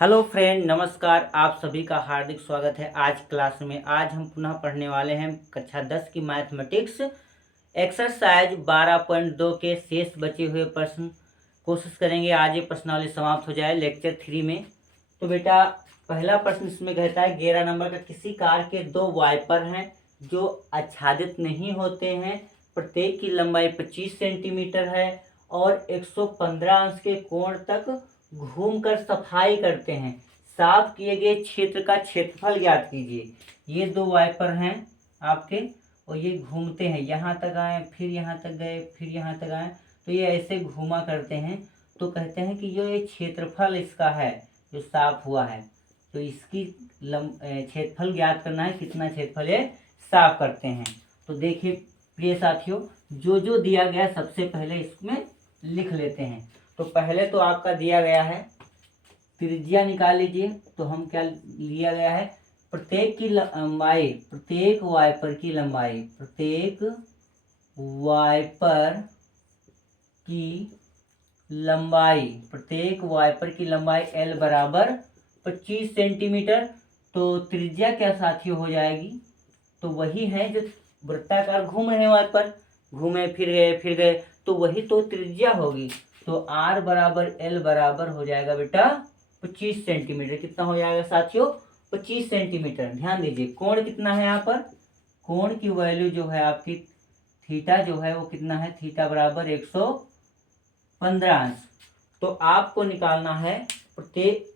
Hello friend, नमस्कार। आप सभी का हार्दिक स्वागत है आज क्लास में। आज हम पुनः पढ़ने वाले हैं कक्षा 10 की मैथमेटिक्स एक्सरसाइज 12.2 के शेष बचे हुए प्रश्न। कोशिश करेंगे आज ये प्रश्नावली समाप्त हो जाए लेक्चर 3 में। तो बेटा, पहला प्रश्न इसमें कहता है 11 नंबर का, किसी कार के दो वाइपर हैं जो आच्छादित नहीं होते हैं। प्रत्येक की लंबाई 25 सेंटीमीटर है और 115 अंश के कोण तक घूमकर सफाई करते हैं। साफ किए गए क्षेत्र का क्षेत्रफल ज्ञात कीजिए। ये दो वाइपर हैं आपके और ये घूमते हैं, यहाँ तक आए, फिर यहाँ तक गए, फिर यहाँ तक आए, तो ये ऐसे घूमा करते हैं। तो कहते हैं कि जो ये क्षेत्रफल इसका है जो साफ हुआ है, तो इसकी क्षेत्रफल ज्ञात करना है, कितना क्षेत्रफल ये साफ करते हैं। तो देखिए प्रिय साथियों, जो जो दिया गया सबसे पहले इसमें लिख लेते हैं। तो पहले तो आपका दिया गया है त्रिज्या निकाल लीजिए। तो हम क्या लिया गया है, प्रत्येक की लंबाई, प्रत्येक वाइपर की लंबाई, प्रत्येक वाइपर की लंबाई, प्रत्येक वाइपर की लंबाई L बराबर 25 सेंटीमीटर। तो त्रिज्या क्या साथियों हो जाएगी, तो वही है जो वृत्ताकार घूम रहे वाइपर, घूमे फिर गए, तो वही तो त्रिज्या होगी। तो R बराबर L बराबर हो जाएगा बेटा 25 सेंटीमीटर। कितना हो जाएगा साथियों, 25 सेंटीमीटर। ध्यान दीजिए कोण कितना है यहाँ पर, कोण की वैल्यू जो है आपकी थीटा जो है वो कितना है, थीटा बराबर 115 अंश। तो आपको निकालना है प्रत्येक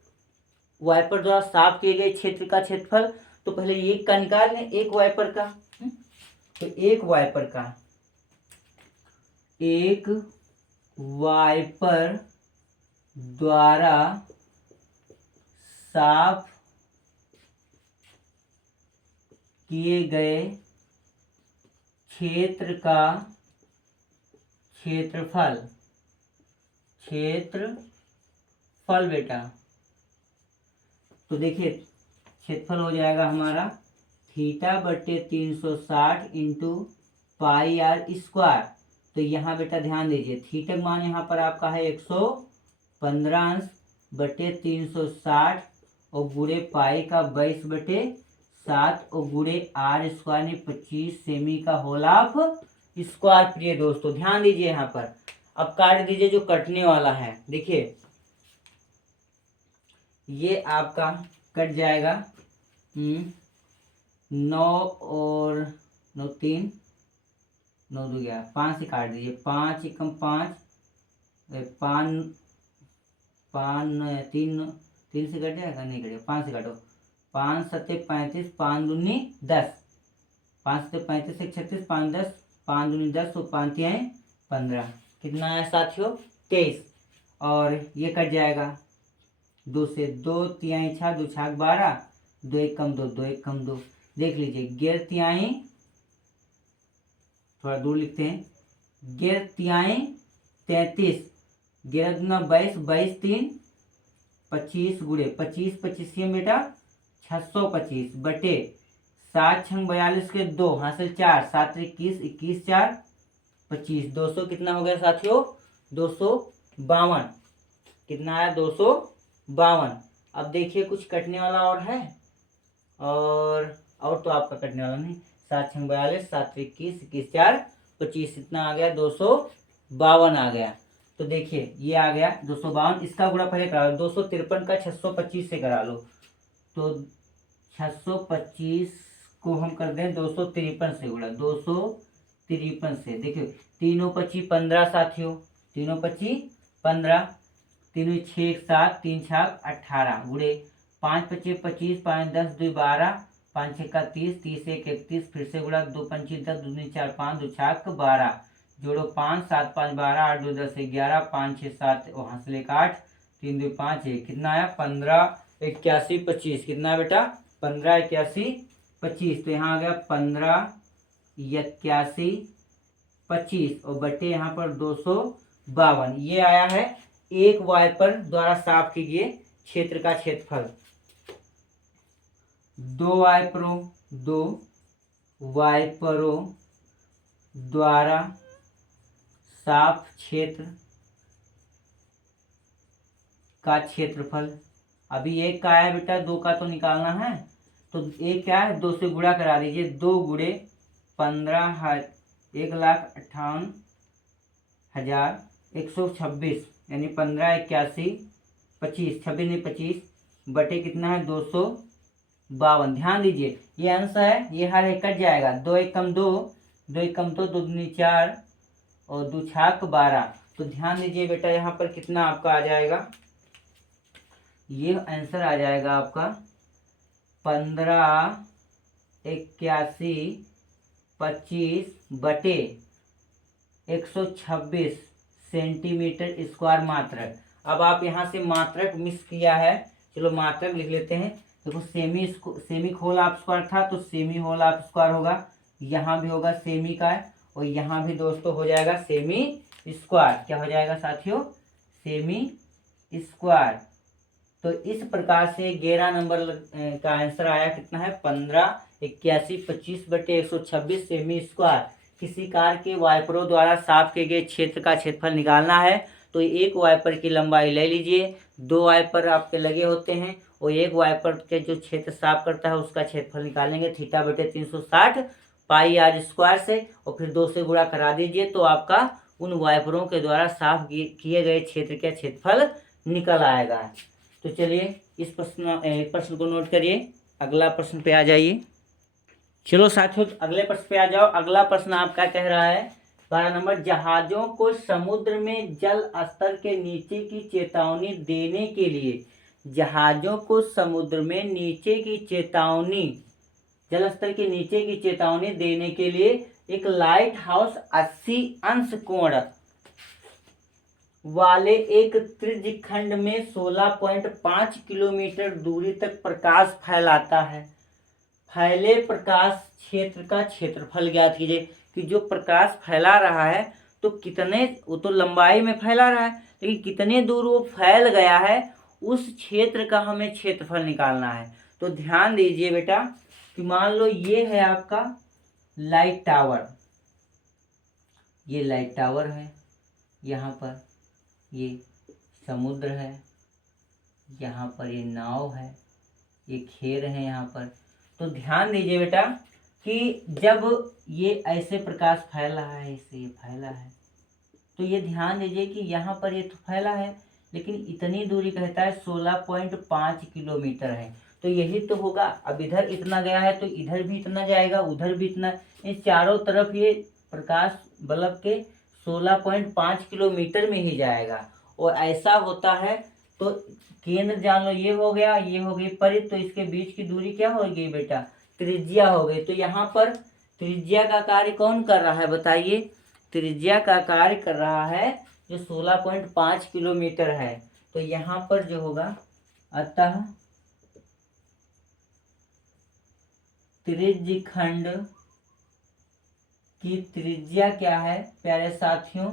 वाइपर द्वारा साफ किए गए क्षेत्र का क्षेत्रफल। तो पहले एक का निकाल लें, एक वाइपर का। तो एक वाइपर द्वारा साफ किए गए क्षेत्र का क्षेत्रफल बेटा। तो देखिए क्षेत्रफल हो जाएगा हमारा थीटा बटे 360 इंटू पाई आर स्क्वायर। तो यहाँ बेटा ध्यान दीजिए, थीटा मान यहाँ पर आपका है 115 अंश बटे 360 और गुणे पाई का 22 बटे 7 और गुणे आर स्क्वायर ने 25 सेमी का होल ऑफ स्क्वायर। प्रिय दोस्तों ध्यान दीजिए यहाँ पर, अब काट दीजिए जो कटने वाला है। देखिए ये आपका कट जाएगा 9 और 9 3, 9 2 11, 5 से काट दीजिए, 5 एकम 5, 5 3 3 से कट जाएगा, नहीं कटेगा, 5 से काटो, 5 सत्ते 35, 5 दूनी 10, 5 सत्ते 35 से 36, 5 10, 5 दूनी 10 और 5 तिहाई 15। कितना है साथियों, 23। और ये कट जाएगा 2 से, 2 तिहाई 6, 2 छाक 12, 2 एक कम 2, 2 एक कम 2। देख लीजिए 11 तिहाई, थोड़ा दूर लिखते हैं, 11 तिहाई 33, 11 दूना 22, 22 3 25 गुणे 25, 25 बेटा 625 बटे 7 छंग 42 के 2 हासिल 4, 7 21, 21 4 25, 200 कितना हो गया साथियों, 252। कितना है, 252। अब देखिए कुछ कटने वाला और है, और तो आपका कटने वाला नहीं। 7 छंग 42, 7 21, 21 4 25, इतना आ गया 252 आ गया। तो देखिए ये आ गया 252, इसका गुणा पहले करा लो, 253 का 625 से करा लो। तो 625 को हम कर दें 253 से गुणा, 253 से। देखिए तीनों 25 15 साथियों, तीनों 25 15, तीनों 6 7, 3 छाक 18 गुणे 5 25 25, 5 10 2 12, 5 6 का 30, 30 1 31, फिर से गुणा 2 5 10, 2 4 5, 2 छाक 12, जोड़ो 5 7 5 12, 8 2 10 11, 5 6 7 हासिल 1 8, 3 2 5 1, कितना आया 15 81 25। कितना बेटा 15 81 25। तो यहाँ आ गया 15 81 25 और बटे यहाँ पर 252। ये आया है एक वाइपर द्वारा साफ कीजिए क्षेत्र का क्षेत्रफल। दो वाइपरों द्वारा साफ क्षेत्र का क्षेत्रफल अभी 1 का है बेटा, 2 का तो निकालना है, तो 1 क्या है, 2 से गुणा करा दीजिए। 2 गुणे 15 1,58,126 यानी 1581 25 26 नहीं 25 बटे कितना है 252। ध्यान दीजिए ये अंश है, ये हर एक कट जाएगा। 2 1 कम 2, 2 1 कम 2, 2 दूनी 4 और 2 छाक 12। तो ध्यान दीजिए बेटा यहाँ पर कितना आपका आ जाएगा, ये आंसर आ जाएगा आपका 158125 बटे 126 सेंटीमीटर स्क्वायर मात्रक। अब आप यहाँ से मात्रक मिस किया है, चलो मात्रक लिख लेते हैं। देखो सेमी होल हाफ स्क्वायर था तो सेमी होल हाफ स्क्वायर होगा, यहाँ भी होगा सेमी का और यहाँ भी दोस्तों हो जाएगा सेमी स्क्वायर। क्या हो जाएगा साथियों, सेमी स्क्वायर। तो इस प्रकार से 11 नंबर का आंसर आया, कितना है 158125 बटे 126 सेमी स्क्वायर। किसी कार के वाइपरों द्वारा साफ किए गए क्षेत्र का क्षेत्रफल निकालना है। तो एक वाइपर की लंबाई ले लीजिए, 2 वाइपर आपके लगे होते हैं और एक वाइपर के जो क्षेत्र साफ करता है उसका क्षेत्रफल निकालेंगे थीटा बटे 360 पाई आर स्क्वायर से, और फिर 2 से गुणा करा दीजिए तो आपका उन वाइपरों के द्वारा साफ किए गए क्षेत्र का क्षेत्रफल निकल आएगा। तो चलिए इस प्रश्न को नोट करिए, अगला प्रश्न पे आ जाइए। चलो साथियों अगले प्रश्न पे आ जाओ। अगला प्रश्न आपका कह रहा है 12 नंबर, जहाजों को समुद्र में जल स्तर के नीचे की चेतावनी देने के लिए, जहाजों को समुद्र में नीचे की चेतावनी, जल स्तर के नीचे की चेतावनी देने के लिए एक लाइट हाउस 80 अंश कोण वाले एक त्रिज्य खंड में 16.5 किलोमीटर दूरी तक प्रकाश फैलाता है। फैले प्रकाश क्षेत्र का क्षेत्रफल ज्ञात कीजिए। कि जो प्रकाश फैला रहा है तो कितने, वो तो लंबाई में फैला रहा है लेकिन कितने दूर वो फैल गया है उस क्षेत्र का हमें क्षेत्रफल निकालना है। तो ध्यान दीजिए बेटा कि मान लो ये है आपका लाइट टावर, ये लाइट टावर है, यहाँ पर ये समुद्र है, यहाँ पर ये नाव है, ये खेर है यहाँ पर। तो ध्यान दीजिए बेटा कि जब ये ऐसे प्रकाश फैल रहा है, इससे ये फैला है, तो ये ध्यान दीजिए कि यहाँ पर ये तो फैला है लेकिन इतनी दूरी कहता है 16.5 किलोमीटर है। तो यही तो होगा, अब इधर इतना गया है तो इधर भी इतना जाएगा, उधर भी इतना, इन चारों तरफ ये प्रकाश बल्ब के 16.5 किलोमीटर में ही जाएगा। और ऐसा होता है तो केंद्र जान लो, ये हो गया, ये हो गई परिधि, तो इसके बीच की दूरी क्या होगी बेटा, त्रिज्या हो गई। तो यहाँ पर त्रिज्या का कार्य कौन कर रहा है बताइए, त्रिज्या का कार्य कर रहा है जो 16.5 किलोमीटर है। तो यहाँ पर जो होगा, अतः त्रिज्य खंड की त्रिज्या क्या है प्यारे साथियों,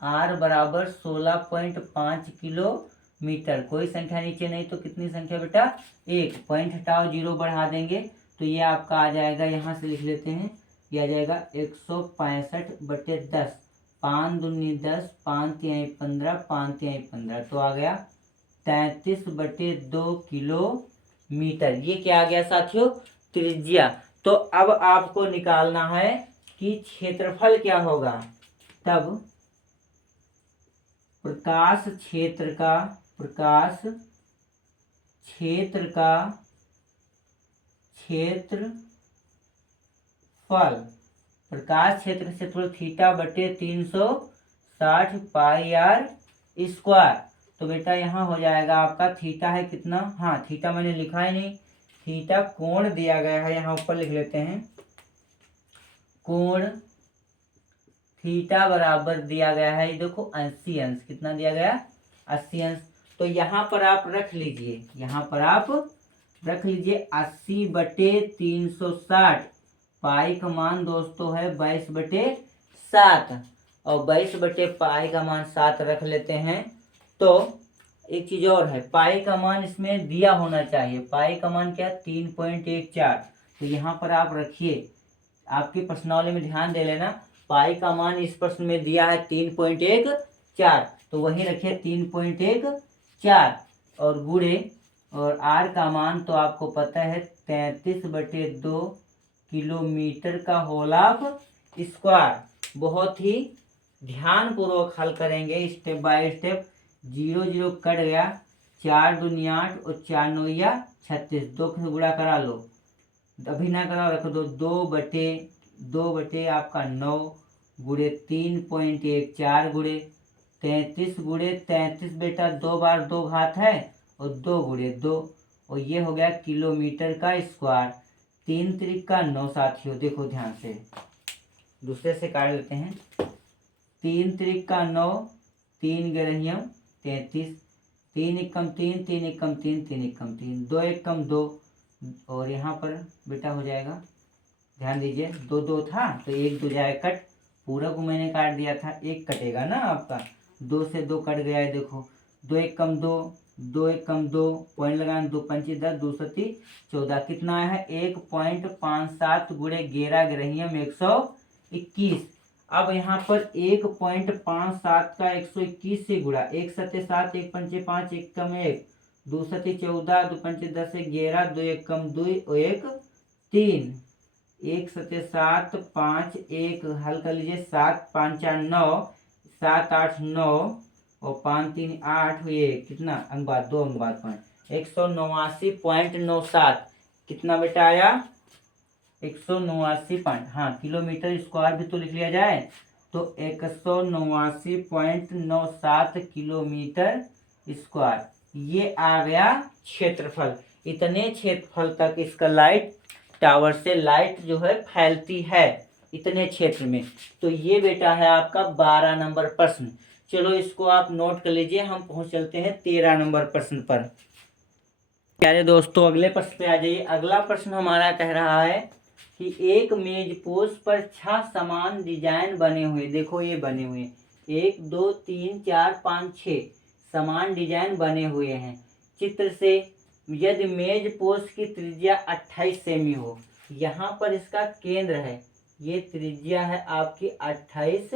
r बराबर 16.5 किलोमीटर। कोई संख्या नीचे नहीं तो कितनी संख्या बेटा, 1 पॉइंट हटाओ, 0 बढ़ा देंगे तो ये आपका आ जाएगा, यहाँ से लिख लेते हैं, ये आ जाएगा 165/10, 5 दूनी 10, 5 तिहाई 15, 5 तिहाई 15, तो आ गया 33/2 किलोमीटर। ये क्या आ गया साथियों, त्रिज्या। तो अब आपको निकालना है कि क्षेत्रफल क्या होगा। तब प्रकाश क्षेत्र का क्षेत्रफल, प्रकाश क्षेत्र से थोड़ा थीटा बटे 360 पाई आर स्क्वायर। तो बेटा यहाँ हो जाएगा आपका थीटा है कितना, हाँ थीटा मैंने लिखा ही नहीं, थीटा कोण दिया गया है, यहाँ ऊपर लिख लेते हैं, कोण थीटा बराबर दिया गया है, ये देखो 80 अंश, कितना दिया गया 80 अंश। तो यहाँ पर आप रख लीजिए, यहाँ पर आप रख लीजिए 80/360, पाई का मान दोस्तों है 22/7 और 22 पाई का मान 7 रख लेते हैं। तो एक चीज और है, पाई का मान इसमें दिया होना चाहिए, पाई का मान क्या 3.14। तो यहाँ पर आप रखिए, आपकी प्रश्नावली में ध्यान दे लेना, पाई का मान इस प्रश्न में दिया है 3.14, तो वही रखिए 3.14 और गुणे और आर का मान तो आपको पता है 33/2 किलोमीटर का होल ऑफ स्क्वायर। बहुत ही ध्यानपूर्वक हल करेंगे स्टेप बाय स्टेप। 0 0 कट गया, 4 दूनी 8 और 4 9 36, 2 से गुणा करा लो, अभी ना करा रखो दो, 2/2 आपका 9 गुणे 3.14 गुणे 33 गुणे 33 बेटा 2 बार 2 घात है और 2 गुणे 2, और ये हो गया किलोमीटर का स्क्वायर। 3 त्रिक का 9 साथियों, देखो ध्यान से दूसरे से काट लेते हैं। 3 त्रिक का 9, 3 ग्रहियम 33, 3 एकम 3, 3 एकम 3, 3 एकम 3, 2 एकम 2, और यहाँ पर बेटा हो जाएगा, ध्यान दीजिए 2 2 था तो 1 2 जाएगा कट, पूरा को मैंने काट दिया था, 1 कटेगा ना आपका, 2 से 2 कट गया है, देखो 2 एकम 2, 2 एकम 2, पॉइंट लगाना, 2 पंची 10, 2 सती 14, कितना आया है 1.57 गुणे 11 ग्रहियम 121। अब यहाँ पर 1.57 का 121 से गुणा, 1 सत्ते 7, 1 पंचे 5, 1 कम 1, 2 सत्ते 14, 2 पंचे 10, 11, 2 एक कम 2 और 1 3, 1 सत्ते 7, 5, 1 हल कर लीजिए, 7 5 4 9, 7 8 9 और 5 3 8, ये कितना अंक बाद 2 अंक बाद 5, 189.97, कितना बेटा आया 189 पॉइंट, हाँ किलोमीटर स्क्वायर भी तो लिख लिया जाए, तो 189.97 किलोमीटर स्क्वायर, ये आ गया क्षेत्रफल। इतने क्षेत्रफल तक इसका लाइट टावर से लाइट जो है फैलती है इतने क्षेत्र में। तो ये बेटा है आपका 12 नंबर प्रश्न। चलो इसको आप नोट कर लीजिए, हम पहुंच चलते हैं 13 नंबर प्रश्न पर। प्यारे दोस्तों अगले प्रश्न पे आ जाइए। अगला प्रश्न हमारा कह रहा है कि एक मेज पोस्ट पर 6 समान डिजाइन बने हुए, देखो ये बने हुए 1 2 3 4 5 6 समान डिजाइन बने हुए हैं चित्र से। यदि मेज पोस्ट की त्रिज्या 28 सेमी हो, यहाँ पर इसका केंद्र है, ये त्रिज्या है आपकी 28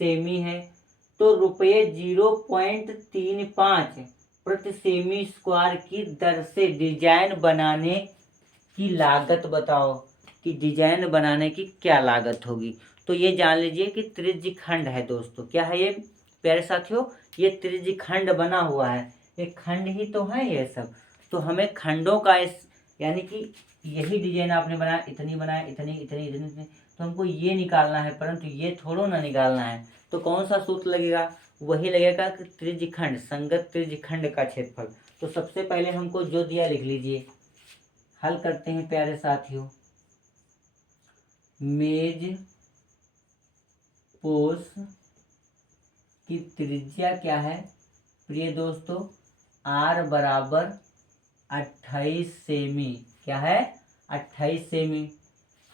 सेमी है, तो रुपये 0.35 प्रति सेमी स्क्वायर की दर से डिजाइन बनाने की लागत बताओ कि डिजाइन बनाने की क्या लागत होगी। तो ये जान लीजिए कि त्रिज्य खंड है दोस्तों, क्या है ये प्यारे साथियों, ये त्रिज्य खंड बना हुआ है, ये खंड ही तो है ये सब। तो हमें खंडों का इस यानी कि यही डिजाइन आपने बनाया, इतनी बनाया, इतनी इतनी इतनी, इतनी, तो हमको ये निकालना है, परंतु ये थोड़ो ना निकालना है। तो कौन सा सूत्र लगेगा, वही लगेगा कि त्रिज्य खंड, संगत त्रिज्य खंड का क्षेत्रफल। तो सबसे पहले हमको जो दिया लिख लीजिए, हल करते हैं प्यारे साथियों। मेज पोस की त्रिज्या क्या है प्रिय दोस्तों, आर बराबर 28 सेमी, क्या है 28 सेमी।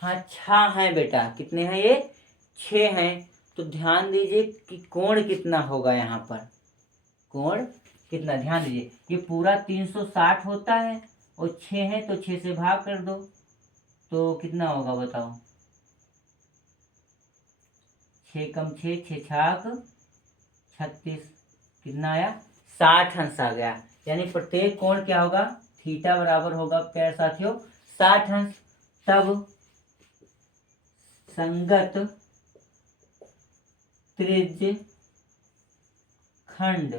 हाँ 6 है बेटा, कितने हैं ये 6 हैं। तो ध्यान दीजिए कि कोण कितना होगा, यहाँ पर कोण कितना, ध्यान दीजिए ये पूरा 360 होता है और 6 है तो 6 से भाग कर दो, तो कितना होगा बताओ, 6 कम 6, 6 छाक 36, कितना आया 60 अंश आ गया। यानी प्रत्येक कोण क्या होगा, थीटा बराबर होगा प्यारे साथियों 60 अंश। तब संगत त्रिज्य खंड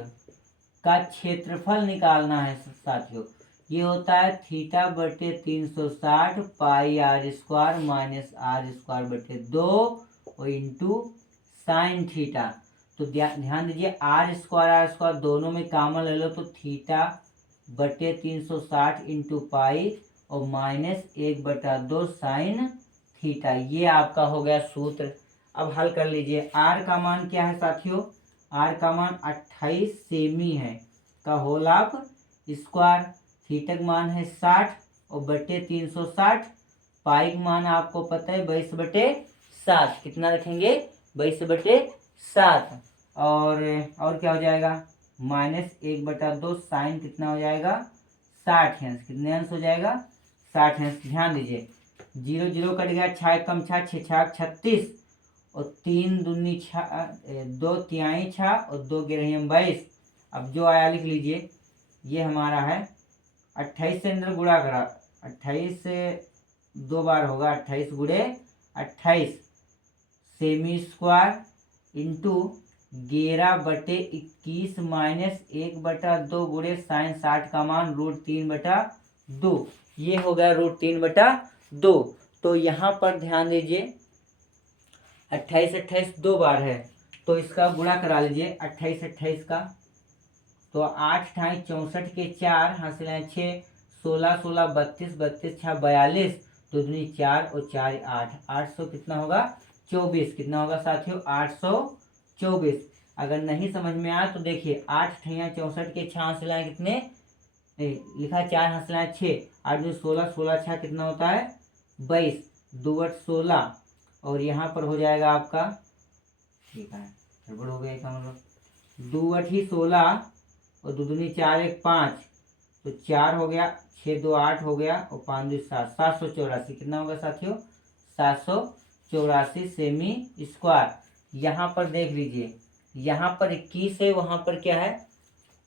का क्षेत्रफल निकालना है साथियों। ये होता है थीटा बटे 360 pi r square minus r square बटे 2 और इंटू साइन थीटा। तो ध्यान दीजिए आर स्क्वायर दोनों में कॉमन ले लो, तो थीटा बटे 360 इंटू पाई और माइनस 1/2 साइन थीटा, ये आपका हो गया सूत्र। अब हल कर लीजिए। आर का मान क्या है साथियों, आर का मान 28 सेमी है का होल ऑफ स्क्वायर, थीटा का मान है 60 और बटे 360, पाई का मान आपको पता है 22/7, कितना रखेंगे 22/7, और क्या हो जाएगा माइनस 1/2 साइन कितना हो जाएगा 60 अंश, कितने अंश हो जाएगा 60 अंश। ध्यान दीजिए 0 0 कट गया, 6 कम 6, 6 छाक 36 और 3 दूनी 2 तिहाई 6 और 2 गिरहियम 22। अब जो आया लिख लीजिए, ये हमारा है 28 से अंदर गुणा करा, 28 से 2 बार होगा, 28 गुणे 28 सेमी स्क्वायर इंटू 11/21 माइनस 1/2 गुणे साइन 60 का मान √3/2, ये हो गया √3/2। तो यहाँ पर ध्यान दीजिए 28 2 बार है, तो इसका गुणा करा लीजिए 28 का। तो 8 × 64 के 4 हासिल है 6, 16 16 32 32 6 42, 2 दूनी 4 और 4 8, 800 कितना होगा 24, कितना होगा साथियों 824। अगर नहीं समझ में आया तो देखिए 8 × 64 के 6 हासिल है कितने, लिखा 4 हासिल है 6, 8 दूनी 16 16 6 कितना होता है 22, 2 8 16, और यहाँ पर हो जाएगा आपका, ठीक है गड़बड़ हो गया इसका मतलब, 2 8 ही 16 और 2 दूनी 4 1 5, तो 4 हो गया, 6 2 8 हो गया और 5 2 7, 784 कितना होगा साथियों 784 सेमी स्क्वायर। यहाँ पर देख लीजिए, यहाँ पर 21 है, वहाँ पर क्या है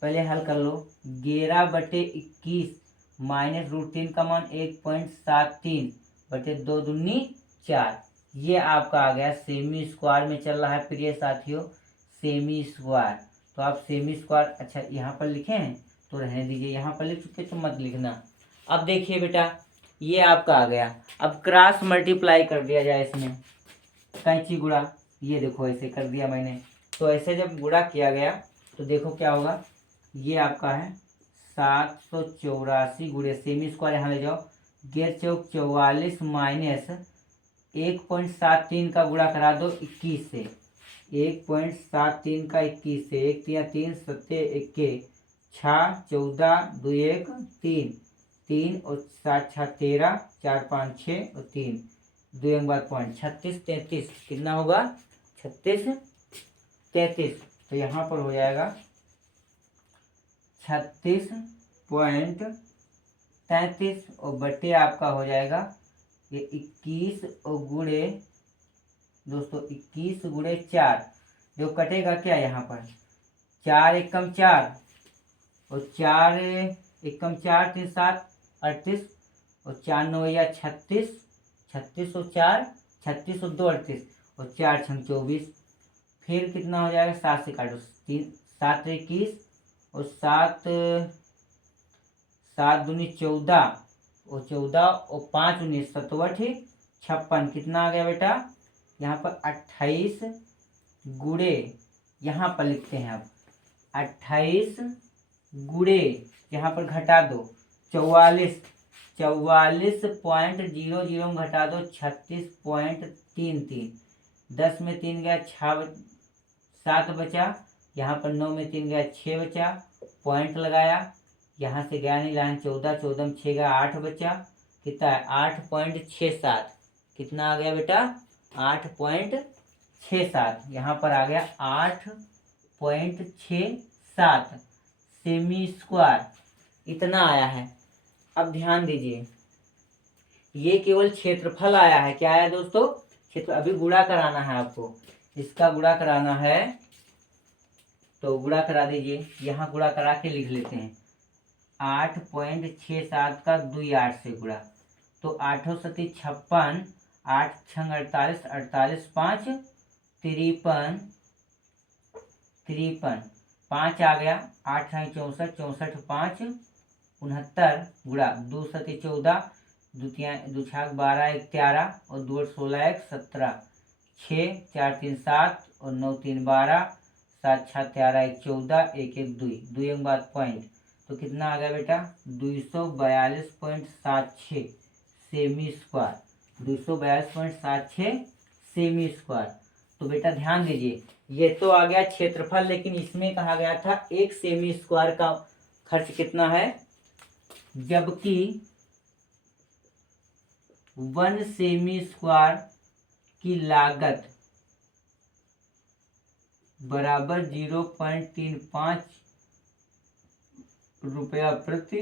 पहले हल कर लो, 11/21 माइनस √3 का मान 1.73 बटे 2 दूनी 4, ये आपका आ गया सेमी स्क्वायर में चल रहा है प्रिय साथियों, सेमी स्क्वायर। तो आप सेमी स्क्वायर, अच्छा यहाँ पर लिखे हैं तो रहने दीजिए, यहाँ पर लिख चुके तो मत लिखना। अब देखिए बेटा ये आपका आ गया, अब क्रॉस मल्टीप्लाई कर दिया जाए इसमें, कैंची गुणा, ये देखो ऐसे कर दिया मैंने। तो ऐसे जब गुणा किया गया तो देखो क्या होगा, ये आपका है 784 गुणे सेमी स्क्वायर यहाँ ले जाओ, 11 चौक 44 माइनस 1.73 का गुणा करा दो 21 से, 1.73 का 21 से, 1 3 3 7 1 6 14 2 1 3 3 और 7 6 13 4 5 6 और 3 2 1 बाद पॉइंट 36 33 कितना होगा 36 33। तो यहाँ पर हो जाएगा 36.33 और बटे आपका हो जाएगा ये 21 और गुणे दोस्तों 21 गुणे 4, जो कटेगा क्या यहाँ पर 4 एकम 4 और 4 एकम 4 3 7 38 और 4 9 या 36, 36 और 4 36 और 2 38 और 4 6 24, फिर कितना हो जाएगा 7 से काटो 3 7 21 और 7 7 दूनी 14 और 14 और 5 19 27 56, कितना आ गया बेटा यहाँ पर 28 गुणे, यहाँ पर लिखते हैं अब 28 गुणे, यहाँ पर घटा दो 44 44.00 में घटा दो 36.33, 10 में 3 गया 6 7 बचा, यहाँ पर 9 में 3 गया 6 बचा, पॉइंट लगाया, यहाँ से गया नहीं लाइन 14 14 में 6 गया 8 बचा, कितना है 8.67, कितना आ गया बेटा 8.67, यहाँ पर आ गया 8.67 सेमी स्क्वायर, इतना आया है। अब ध्यान दीजिए ये केवल क्षेत्रफल आया है, क्या आया दोस्तों क्षेत्र, अभी गुणा कराना है आपको, इसका गुणा कराना है तो गुणा करा दीजिए, यहाँ गुणा करा के लिख लेते हैं 8.67 का 2 8 से गुणा, तो 8 सती 56, 8 छंग 48 48 5 53 53, 5 आ गया, 8 64 64 5 69 गुणा 2 सती 14 दो छाक 12 1 13 और 2 8 16 1 17, 6 4 3 7 और 9 3 12, 7 6 13 1 14 1 1 2 2 1 बाद पॉइंट, तो कितना आ गया बेटा 242.76 सेमी स्क्वायर, 242.76 सेमी स्क्वायर। तो बेटा ध्यान दीजिए ये तो आ गया क्षेत्रफल, लेकिन इसमें कहा गया था एक सेमी स्क्वायर का खर्च कितना है, जबकि 1 सेमी स्क्वायर की लागत बराबर 0.35 रुपया प्रति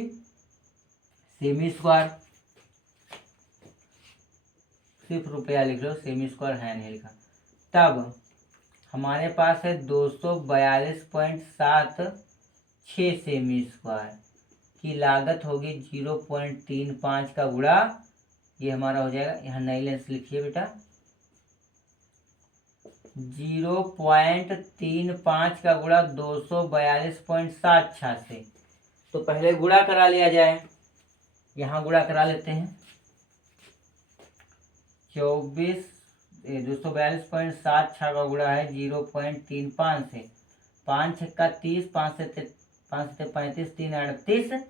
सेमी स्क्वायर, सिर्फ रुपया लिख लो, सेमी स्क्वायर है नहीं लिखा। तब हमारे पास है 242.76 सेमी स्क्वायर, की लागत होगी 0.35 का गुणा, ये हमारा हो जाएगा, यहाँ नई लेंस लिखिए बेटा, 0.35 का गुणा 242.76 से। तो पहले गुणा करा लिया जाए, यहाँ गुणा करा लेते हैं। 242.76 का गुणा है 0.35 से, 5 छक्का 30, 5 से 35, 3 38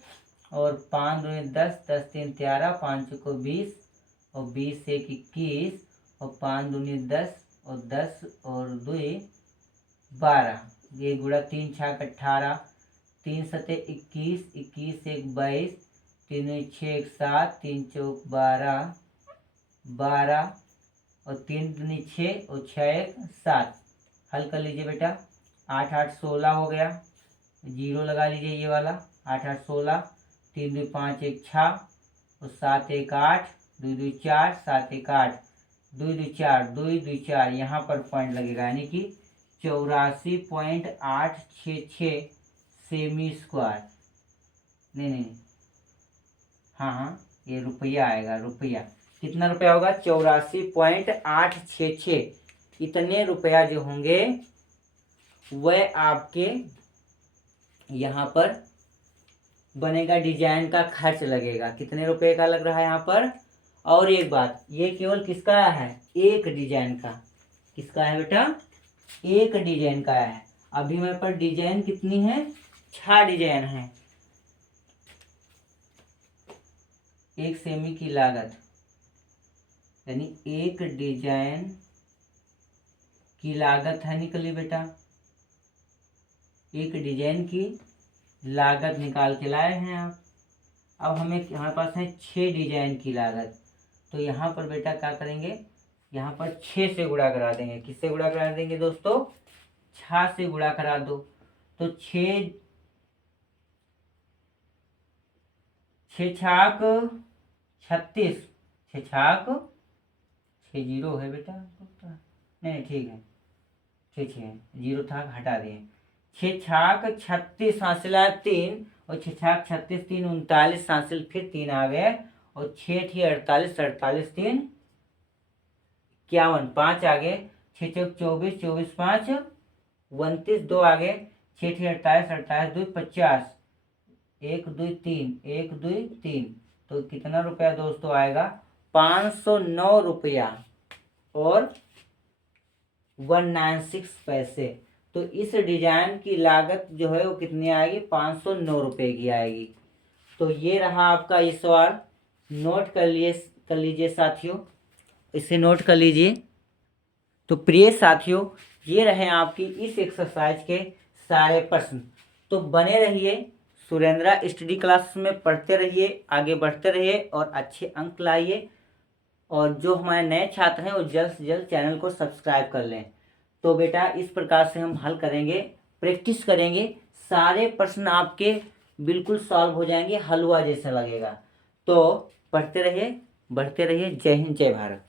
और 5 दूनी 10, 10 3 13, 5 चौको 20 और 20 से 21 और 5 दूनी 10 और 10 और 2 12, ये गुणा 3 छक 18, 3 सते 21, 21 से 22, 3 6 7, 3 चौक 12 12 और 3 दूनी 6 और 6 1 7। हल कर लीजिए बेटा, 8 8 16 हो गया, जीरो लगा लीजिए ये वाला, 8 8 16, 3 2 5 1 6 और 7 1 8, 2 2 4, 7 1 8, 2 2 4, 2 2 4, यहाँ पर पॉइंट लगेगा, यानी कि 84.866 सेमी स्क्वायर। नहीं, हाँ, ये रुपया आएगा, रुपया कितना रुपया होगा, 84.866। इतने रुपया जो होंगे वह आपके यहाँ पर बनेगा, डिजाइन का खर्च लगेगा। कितने रुपए का लग रहा है यहाँ पर। और एक बात, ये केवल किसका है, एक डिजाइन का। किसका है बेटा, एक डिजाइन का है। अभी मेरे पर डिजाइन कितनी है, 6 डिजाइन है। एक सेमी की लागत, यानी एक डिजाइन की लागत है, निकली बेटा, एक डिजाइन की लागत निकाल के लाए हैं आप। अब हमारे पास है 6 डिजाइन की लागत, तो यहाँ पर बेटा क्या करेंगे, यहाँ पर 6 से गुणा करा देंगे। किससे गुणा करा देंगे दोस्तों, 6 से गुणा करा दो। तो 6 छाक 36, 6 छाक 6 जीरो है बेटा, नहीं ठीक है, 6 जीरो था, हटा दिए। 6 छाक 36 हासिल 3 और 6 छाक 36, 3 39 हासिल, फिर 3 आ गए और 6 थी 48, 48 3 51, 5 आ गए, 6 चौक 24, 24 5 29, 2 आ गए, 6 थी 28, 28 2 50, 1 2 3, 1 2 3। तो कितना रुपया दोस्तों आएगा, 509 रुपया और 196 पैसे। तो इस डिजाइन की लागत जो है वो कितनी आएगी, 509 रुपये की आएगी। तो ये रहा आपका ये सवाल, नोट कर लीजिए साथियों, इसे नोट कर लीजिए। तो प्रिय साथियों, ये रहे आपकी इस एक्सरसाइज के सारे प्रश्न। तो बने रहिए, सुरेंद्रा स्टडी क्लास में पढ़ते रहिए, आगे बढ़ते रहिए और अच्छे अंक लाइए। और जो हमारे नए छात्र हैं वो जल्द से जल्द चैनल को सब्सक्राइब कर लें। तो बेटा इस प्रकार से हम हल करेंगे, प्रैक्टिस करेंगे, सारे प्रश्न आपके बिल्कुल सॉल्व हो जाएंगे, हलवा जैसा लगेगा। तो पढ़ते रहिए, बढ़ते रहिए। जय हिंद, जय भारत।